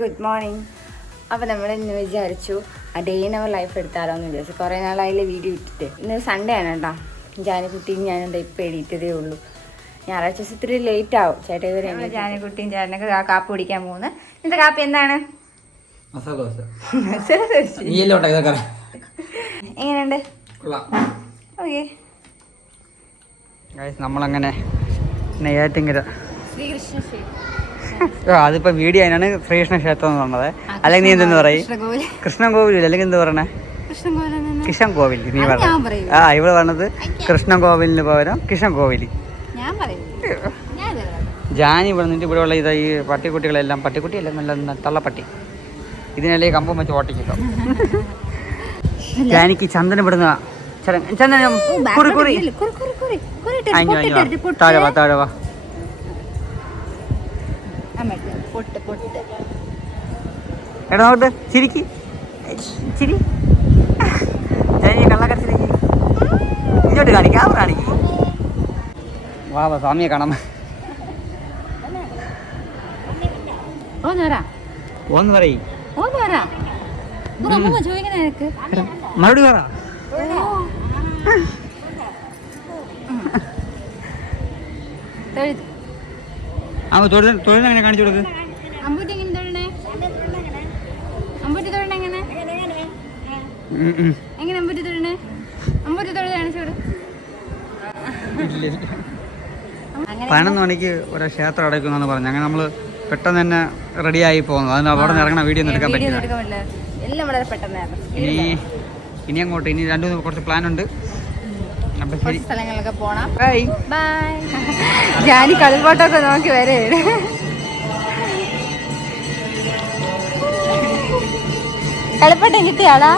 Good morning. അപ്പോൾ നമ്മൾ ഇന്ന് വിചാരിച്ചു ഡേ ഇൻ അവർ ലൈഫ് എടുത്താലോ എന്ന് വിചാരിച്ചു. കുറേ നാളായില്ലേ വീഡിയോ ഇട്ടിട്ട്. ഇന്ന് സൺഡേ ആണ് കേട്ടോ. ജാനിക്കുട്ടിയും ഞാനെന്താ ഇപ്പോൾ എണീറ്റതേ ഉള്ളൂ. ഞായറാഴ്ച ദിവസം ഇത്തിരി ലേറ്റ് ആവും. ചേട്ടാ ഇവരെ ജാനിക്കുട്ടിയും ചേട്ടനൊക്കെ കാപ്പി കുടിക്കാൻ പോകുന്നത്. ഇന്നത്തെ കാപ്പി എന്താണ്? എങ്ങനെയുണ്ട്? ഓക്കെ. നമ്മളങ്ങനെ നെയ്യാറ്റിങ്കര ശ്രീകൃഷ്ണ അതിപ്പോ വീഡിയോ അതിനാണ് ശ്രീകൃഷ്ണ ക്ഷേത്രം എന്ന് പറഞ്ഞത്. അല്ലെങ്കിൽ നീ എന്തെന്ന് പറയും? കൃഷ്ണൻ കോവിൽ അല്ലെങ്കിൽ എന്ത് പറയണേ? കിഷൻ കോവിൽ. നീ പറഞ്ഞ ഇവിടെ പറഞ്ഞത് കൃഷ്ണൻ കോവിലിന് പകരം കിഷൻ കോവിൽ. ജാനി പറഞ്ഞിട്ട് ഇവിടെ ഉള്ള ഇതാ ഈ പട്ടിക്കുട്ടികളെല്ലാം, പട്ടിക്കുട്ടിയല്ല നല്ല തള്ളപ്പട്ടി, ഇതിനെല്ലാം കമ്പം വെച്ച് ഓട്ടിക്കിട്ടോ. ജാനിക്ക് ചന്ദനം ഇവിടുന്ന ചന്ദനം കുറി കുറി താഴെ വാ താഴെ വാ. എടാ നോട്ട് ചിരിക്ക് ചിരി. കള്ളക്കരച്ചിരിക്കും ഇങ്ങോട്ട് കാണിക്കാം. അവർ കാണിക്കും. വാ വാ സ്വാമിയെ കാണാം. ഓന്ന് പറയും മറുപടി പറ. തൊഴിലെങ്ങനെ കാണിച്ചു കൊടുക്ക്. 11 മണിക്ക് ഒരു ക്ഷേത്രം അടയ്ക്കുന്നെന്ന് പറഞ്ഞു. അങ്ങനെ നമ്മള് പെട്ടെന്ന് തന്നെ റെഡിയായി പോകുന്നു. അതിന് അവിടെ നിന്ന് ഇറങ്ങണ വീഡിയോ ഒന്നും എടുക്കാൻ പറ്റില്ല. ഇനി അങ്ങോട്ട് ഇനി 2 കുറച്ച് പ്ലാൻ ഉണ്ട്. സ്ഥലങ്ങളിലൊക്കെ പോണം. ജാനി കളിപ്പാട്ടൊക്കെ നോക്കി വരെ. കളിപ്പാട്ടം കിട്ടിയാളാ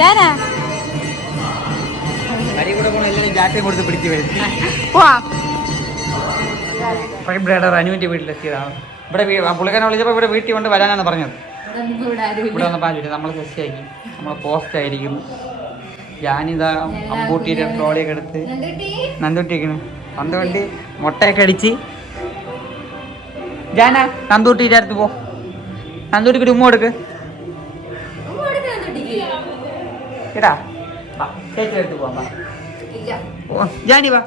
ജാനാ? അനുവിന്റെ വീട്ടിലെത്തിയതാണ്. ഇവിടെ പുള്ളിക്കാരനെ വിളിച്ചപ്പോൾ ഇവിടെ വീട്ടിൽ കൊണ്ട് വരാനാണ് പറഞ്ഞത്. ഇവിടെ വന്നപ്പോൾ ആരും നമ്മൾ സെറ്റാക്കി, നമ്മൾ പോസ്റ്റ് ആയിരിക്കുന്നു. ഞാനിതാ അമ്പൂട്ടിയുടെ ട്രോളിയൊക്കെ എടുത്ത് നന്ദൂട്ടിരിക്കുന്നു. നന്ദൂട്ടി മുട്ടയൊക്കെ അടിച്ച്. ജാന നന്ദൂട്ടിയുടെ അടുത്ത് പോ. നന്ദൂട്ടിക്ക് ഒരു ഉമ്മ കൊടുക്ക്. കേട്ടാ ചേച്ചി എടുത്ത് പോവാ. ജാനി വാ.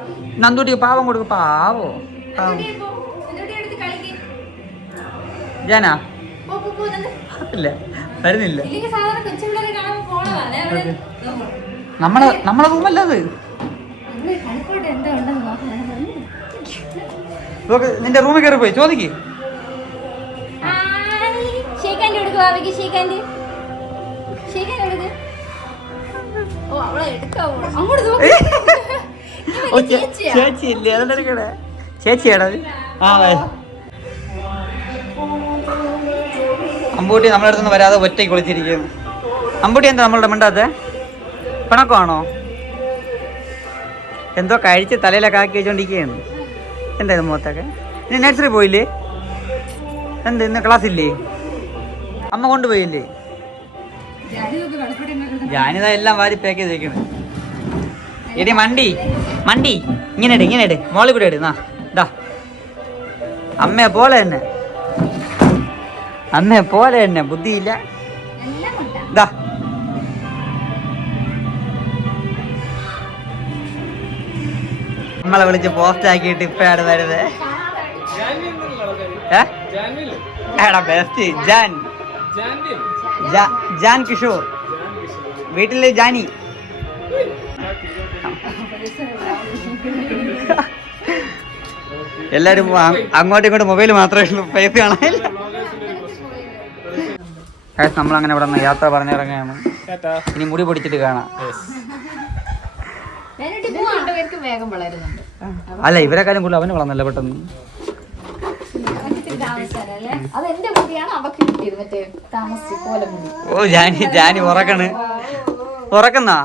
നന്ദൂട്ടിക്ക് പാവം കൊടുക്ക്. പാവോ ജാന ഇല്ല വരുന്നില്ല. നമ്മളെ റൂമല്ല അത്. നിന്റെ റൂമിൽ കയറി പോയി ചോദിക്ക്. ചേച്ചിയില്ലേ അതെടുക്കണേ. ചേച്ചിയാടാ ആ അമ്പൂട്ടി നമ്മളെ അടുത്തൊന്നും വരാതെ ഒറ്റയ്ക്ക് കുളിച്ചിരിക്കുന്നു. അമ്പൂട്ടി എന്താ നമ്മളുടെ മിണ്ടാത്തെ? പിണക്കമാണോ? എന്തോ കഴിച്ച് തലയിലൊക്കെ ആക്കി വെച്ചോണ്ടിരിക്കുകയാണ്. എന്തായാലും മുഖത്തൊക്കെ. ഇനി നഴ്സറി പോയില്ലേ? എന്ത് ഇന്ന് ക്ലാസ് ഇല്ലേ? അമ്മ കൊണ്ടുപോയില്ലേ? ഞാനിതാ എല്ലാം വാരി പാക്ക് ചെയ്ത് വെക്കണ്. എടി മണ്ടി മണ്ടി ഇങ്ങനെ ഇട് മോളിൽ കൂടെ ഇട്. ഇതാ അമ്മയെ പോലെ തന്നെ ബുദ്ധിയില്ല. ഇതാ നമ്മളെ വിളിച്ച് പോസ്റ്റ് ആക്കിയിട്ട് ഇപ്പഴാണ് വരുന്നത്. എടാ ബെസ്റ്റ് ജാൻ കിഷോർ വീട്ടിലെ ജാനി. എല്ലാരും അങ്ങോട്ടും ഇങ്ങോട്ടും മൊബൈൽ മാത്രമേ ഉള്ളൂ, പൈസ കാണാനില്ല. നമ്മളങ്ങനെ ഇവിടെ നിന്ന് യാത്ര പറഞ്ഞിറങ്ങുകയാണ്. ഇനി മുടി പൊടിച്ചിട്ട് കാണാം. അല്ല ഇവരെക്കാളും കൂടുതൽ അവന് വളർന്നല്ലോ പെട്ടെന്ന്. ഓ ജാനി ഉറക്കണ്. ഉറക്കുന്നാ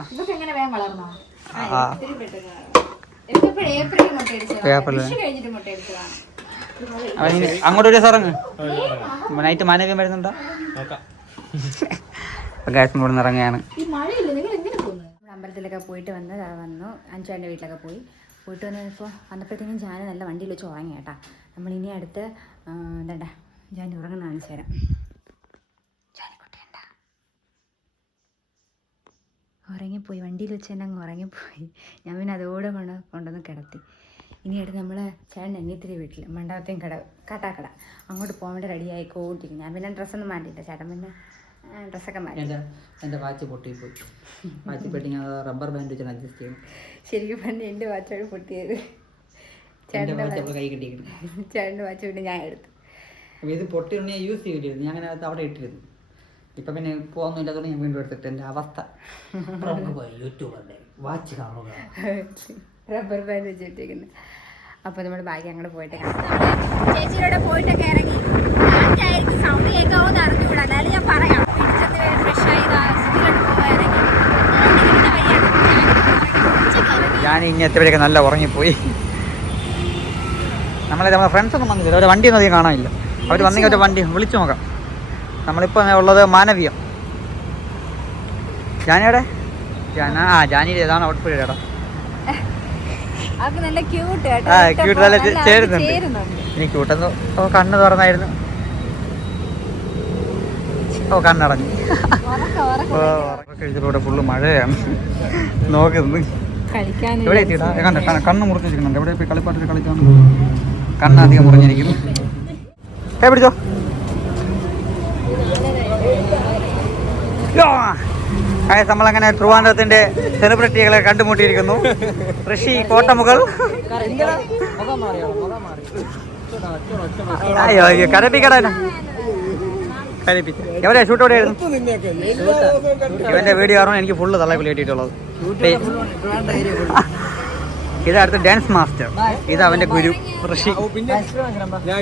അങ്ങോട്ട് ഒരു സാറങ്ങ് നൈറ്റ് മാനവ്യം വരുന്നുണ്ടോ? ഇവിടെ നിന്ന് ഇറങ്ങുകയാണ്. അമ്പലത്തിലൊക്കെ പോയിട്ട് വന്നു. അഞ്ചാൻ്റെ വീട്ടിലൊക്കെ പോയിട്ട് വന്നപ്പോഴത്തേക്കും ഞാൻ നല്ല വണ്ടിയിൽ വെച്ച് ഉറങ്ങി കേട്ടാ. നമ്മളിനി അടുത്ത് എന്താ ഞാൻ കാണിച്ചു തരാം. ഉറങ്ങിപ്പോയി, വണ്ടിയിൽ വെച്ച് തന്നെ അങ്ങ് ഉറങ്ങിപ്പോയി. ഞാൻ പിന്നെ അതോടെ കൊണ്ടുവന്ന് കിടത്തി. ഇനിയായിട്ട് നമ്മൾ ചേട്ടൻ അനിയത്തിരി വീട്ടിൽ മണ്ഡപത്തെയും കാട്ടാക്കട അങ്ങോട്ട് പോകാൻ വേണ്ടി റെഡി ആയിക്കോട്ടിരിക്കും. ഞാൻ പിന്നെ ഡ്രസ്സൊന്നും മാറ്റിയില്ല, ചേട്ടൻ പിന്നെ ഡ്രസ്സൊക്കെ മാറ്റി. എൻ്റെ വാച്ച് പൊട്ടിപ്പോയി. വാച്ച് പെട്ടി ഞാൻ റബ്ബർ ബാൻഡ് വെച്ചാൽ അഡ്ജസ്റ്റ് ചെയ്യണം. ശരിക്കും പറഞ്ഞ എൻ്റെ വാച്ചാണ് പൊട്ടിയത്. ചേട്ടൻ്റെ വാച്ച് പിന്നെ ഞാൻ എടുത്തു. ഇത് പൊട്ടിയൊന്നും ഞാൻ യൂസ് ചെയ്തിരുന്നു, ഞാൻ അങ്ങനെ അവിടെ ഇട്ടിരുന്നു. ഇപ്പം പിന്നെ പോകുന്നില്ലാത്തതുകൊണ്ട് ഞാൻ വീണ്ടും എടുത്തിട്ട് എൻ്റെ അവസ്ഥ യൂട്യൂബറിൻ്റെ വാച്ച് കാണുക റബ്ബർ ബാൻഡ് വെച്ചിട്ടിരിക്കുന്നത്. അപ്പോൾ നമ്മൾ ബാക്കി അങ്ങോട്ട് പോയിട്ട് ചേച്ചിയുടെ പോയിട്ടൊക്കെ ഇറങ്ങി. സൗണ്ട് കേൾക്കാവോന്ന് അറിഞ്ഞുകൂടാ, എന്നാലും ഞാൻ പറയാം. ഞാൻ ഇങ്ങനത്തെവരെയൊക്കെ നല്ല ഉറങ്ങിപ്പോയി. നമ്മളെ ഫ്രണ്ട്സൊന്നും വന്നില്ല, ഒരു വണ്ടിയൊന്നും അധികം കാണാനില്ല. അവർ വന്നെങ്കിൽ ഒരു വണ്ടി വിളിച്ചു നോക്കാം. നമ്മളിപ്പോൾ ഉള്ളത് മാനവീയം. ജാനിയുടെ ജാനിയുടെ ഏതാണ് ഔട്ട്ഫിറ്റ് ചേട്ടാ? ക്യൂട്ട് നല്ല ചേരുന്നുണ്ട്. എനിക്ക് ക്യൂട്ടെന്ന് കണ്ണ് തുറന്നായിരുന്നു. കണ്ണടഞ്ഞു. കഴിച്ചതോടെ ഫുള്ള് മഴയാണ് നോക്കുന്നത്. എവിടെ എത്തിയിട്ടാ കണ്ട കണ്ണ് മുറിച്ചിരിക്കുന്നുണ്ട്. എവിടെ പോയി കളിപ്പാട്ടിൽ കളിക്കാൻ കണ്ണ് അധികം മുറിഞ്ഞിരിക്കുന്നു. പിടിച്ചോ. നമ്മളങ്ങനെ ട്രിവാൻഡ്രത്തിന്റെ സെലിബ്രിറ്റികളെ കണ്ടുമുട്ടിയിരിക്കുന്നു. ഋഷി കോട്ടമുകൾ. അയ്യോ കരപ്പിക്കട എവിടെയാ ഷൂട്ട് എവിടെയായിരുന്നു? ഇവന്റെ വീഡിയോ കാരണം എനിക്ക് ഫുള്ള് തള്ളക്കുള്ളി കിട്ടിയിട്ടുള്ളത്. ഇത് അടുത്ത ഡാൻസ് മാസ്റ്റർ. ഇത് അവന്റെ ഗുരു ഋഷി.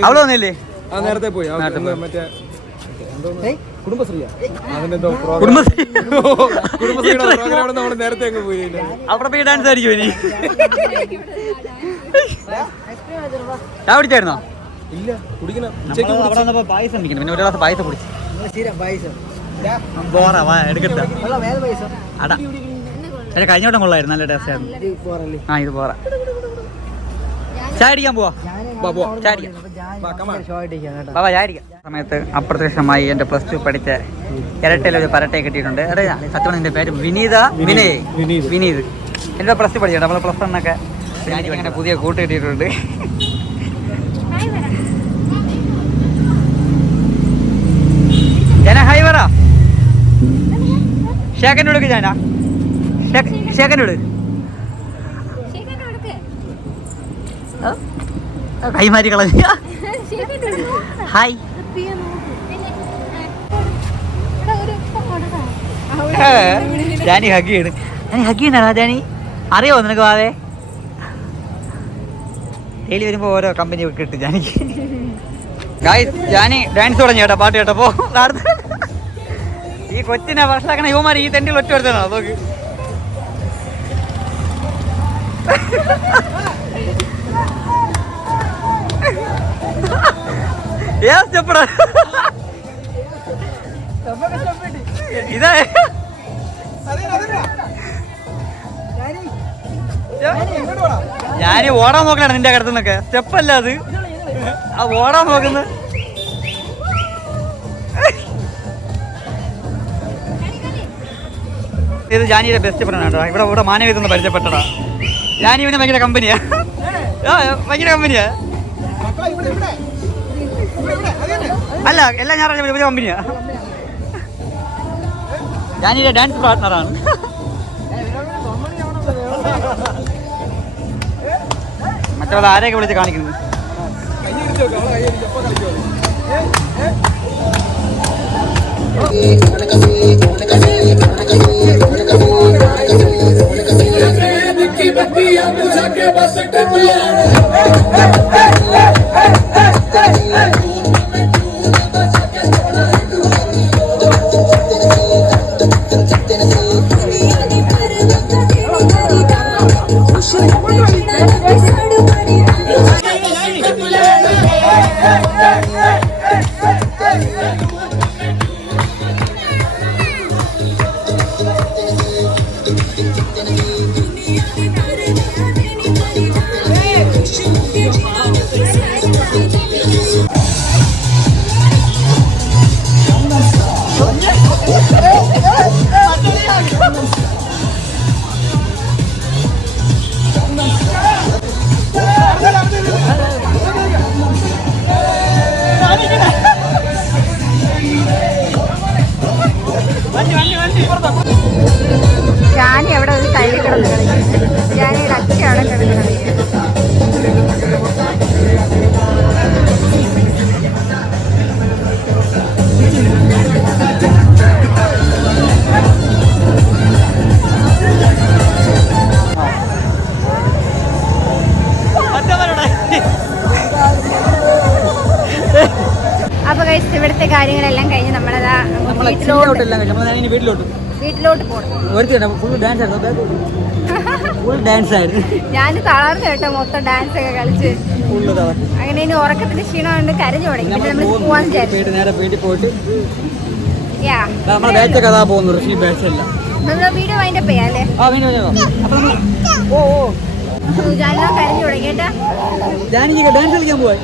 അവിടെ വന്നില്ലേ? നേരത്തെ പോയി അവിടെ പോയി ഡാൻസ് ആയിരിക്കും ഇനി. ഞാൻ പിടിച്ചായിരുന്നോ? ഇല്ല, കുടിക്കണം. അവിടെ വന്നപ്പോ പായസം കുടിക്കണം. പിന്നെ ഒരു ഗ്ലാസ് പായസം കുടിച്ചു. എടുക്കട്ടെ. അടാ കഴിഞ്ഞോട്ടം കൊള്ളായിരുന്നു, നല്ല ടേസ്റ്റ് ആയിരുന്നു. ആ ഇത് പോറ. ചായ അടിക്കാൻ പോവാ. ബാബാ ചായ അടിക്കാം. സമയത്ത് അപ്രത്യക്ഷമായി എൻ്റെ +2 പഠിച്ച ഇരട്ടയിലൊരു പരട്ടയെ കിട്ടിയിട്ടുണ്ട്. അതെ സത്യം എൻ്റെ പേര് വിനീത്. എൻ്റെ +2 പഠിച്ചിട്ടുണ്ട്. നമ്മൾ +1 ഒക്കെ അങ്ങനെ പുതിയ കൂട്ട് കിട്ടിയിട്ടുണ്ട്. ജന ഹൈ പറ. ഷേക്കനോട് ജാന ഷേക്കനോട് കൈമാരി കളഞ്ഞ ഹായ്. ജാനി ഹഗ് ചെയ്യണ്. ഹഗ് ചെയ്യണ ജാനി അറിയോ നിനക്ക്? വാവേ ഡെയിലി വരുമ്പോ ഓരോ കമ്പനി കിട്ടും ജാനിക്ക്. ജാനി ഡാൻസ് തുടങ്ങി കേട്ടോ, പാട്ട് കേട്ടപ്പോ. ഈ കൊച്ചിനെ ഭക്ഷണാക്കണ യുവമാർ ഈ തെണ്ടിൽ ഒറ്റ വരുത്തണോ? നോക്ക് ഇതാ ഞാൻ ഓടാൻ നോക്കലാണ് നിന്റെ കടത്തുന്നൊക്കെ. സ്റ്റെപ്പല്ല അത്, ആ ഓടാൻ നോക്കുന്നു. ഇത് ജാനിയുടെ ബെസ്റ്റ് ഫ്രണ്ട് കേട്ടോ. ഇവിടെ മാനവീയത്തിൽ പരിചയപ്പെട്ടടാ. ജാനി ഇവന് ഭയങ്കര കമ്പനിയാ. ഭയങ്കര കമ്പനിയാ. അല്ല എല്ലാം ഞാൻ വലിയ കമ്പനിയാ. ജാനിയുടെ ഡാൻസ് പാർട്ട്ണറാണ്. മറ്റവളെ ആരെയൊക്കെ വിളിച്ച് കാണിക്കുന്നത്? Hey! ഇവിടുത്തെ കാര്യങ്ങളെല്ലാം കഴിഞ്ഞ് നമ്മളതാ നമ്മളെ വീട്ടിലോട്ട് വീട്ടിലോട്ട് പോകണം. ഫുൾ ഡാൻസ് ആയിരുന്നു, ഫുൾ ഡാൻസ് ആയിരുന്നു. ഞാൻ തളർന്നു കേട്ടോ, മൊത്തം ഡാൻസ് ഒക്കെ കളിച്ച്. അങ്ങനെ ഇനി ഉറക്കത്തിന്റെ ക്ഷീണം കൊണ്ട് കരഞ്ഞു തുടങ്ങി. പിന്നെ നമ്മൾ പോവാൻ വിചാരിച്ചു. നേരെ വീട്ടിൽ പോയിട്ട് യാ നമ്മളെ ബാച്ചൊക്കെ അതാ പോകുന്നു, ഋഷി ബാച്ചല്ല. നമ്മൾ വീഡിയോ അതിന്റെ പേയല്ലേ ഓ ഓ ജാനോ കരഞ്ഞു തുടങ്ങി കേട്ടാ. ഡാൻസ് കളിക്കാൻ പോയി.